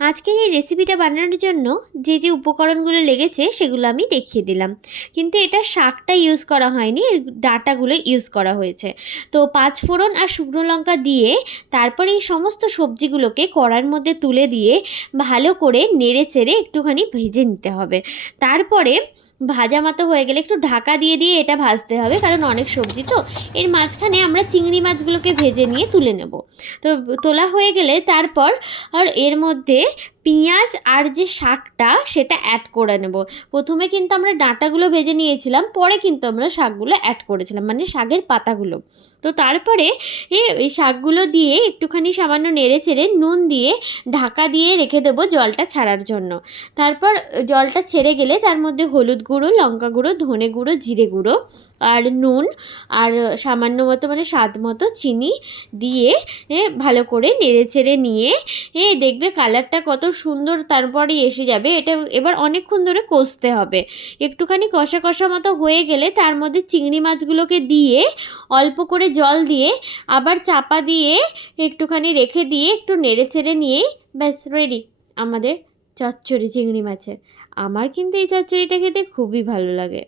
আজকের এই রেসিপিটা বানানোর জন্য যে যে উপকরণগুলো লেগেছে সেগুলো আমি দেখিয়ে দিলাম, কিন্তু এটা শাকটা ইউজ করা হয়নি, এর ডাঁটাগুলো ইউজ করা হয়েছে। তো পাঁচফোড়ন আর শুকনো লঙ্কা দিয়ে তারপরে এই সমস্ত সবজিগুলোকে কড়ার মধ্যে তুলে দিয়ে ভালো করে নেড়ে চেড়ে একটুখানি ভেজে নিতে হবে। তারপরে ভাজা মতো হয়ে গেলে একটু ঢাকা দিয়ে দিয়ে এটা ভাজতে হবে, কারণ অনেক সবজি তো। এর মাঝখানে আমরা চিংড়ি মাছগুলোকে ভেজে নিয়ে তুলে নেব। তো তোলা হয়ে গেলে তারপর এর মধ্যে পেঁয়াজ আর যে শাকটা সেটা অ্যাড করে নেব। প্রথমে কিন্তু আমরা ডাঁটাগুলো ভেজে নিয়েছিলাম, পরে কিন্তু আমরা শাকগুলো অ্যাড করেছিলাম, মানে শাকের পাতাগুলো। তো তারপরে এই শাকগুলো দিয়ে একটুখানি সামান্য নেড়ে চেড়ে নুন দিয়ে ঢাকা দিয়ে রেখে দেবো জলটা ছাড়ার জন্য। তারপর জলটা ছেড়ে গেলে তার মধ্যে হলুদ গুঁড়ো, লঙ্কা গুঁড়ো, ধনে গুঁড়ো, জিরে গুঁড়ো আর নুন আর সামান্য মতো মানে স্বাদ মতো চিনি দিয়ে ভালো করে নেড়ে চেড়ে নিয়ে দেখবে কালারটা কত সুন্দর তারপরেই এসে যাবে। এটা এবার অনেকক্ষণ ধরে কষতে হবে। একটুখানি কষা কষা মতো হয়ে গেলে তার মধ্যে চিংড়ি মাছগুলোকে দিয়ে অল্প করে জল দিয়ে আবার চাপা দিয়ে একটুখানি রেখে দিয়ে একটু নেড়ে চেড়ে নিয়েই ব্যাস রেডি আমাদের চচ্চড়ি চিংড়ি মাছের। আমার কিন্তু এই চচ্চড়িটা খেতে খুবই ভালো লাগে।